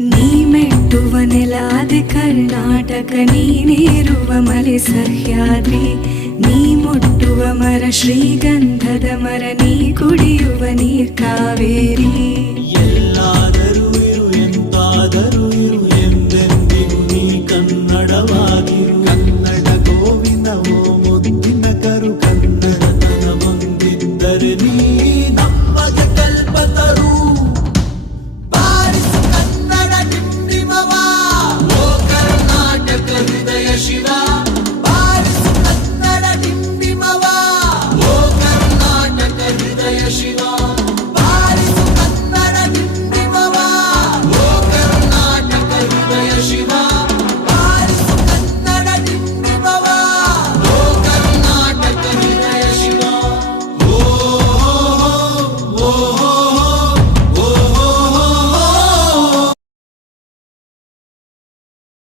ನೀ ಮೆಟ್ಟುವ ನೆಲಾದೆ ಕರ್ನಾಟಕ, ನೀನೇರುವ ಮಲೆ ಸಹ್ಯಾದ್ರಿ, ನೀ ಮುಟ್ಟುವ ಮರ ಶ್ರೀಗಂಧದ ಮರ, ನೀ ಕುಡಿಯುವ ನೀರ್ ಕಾವೇರಿ. ಎಲ್ಲ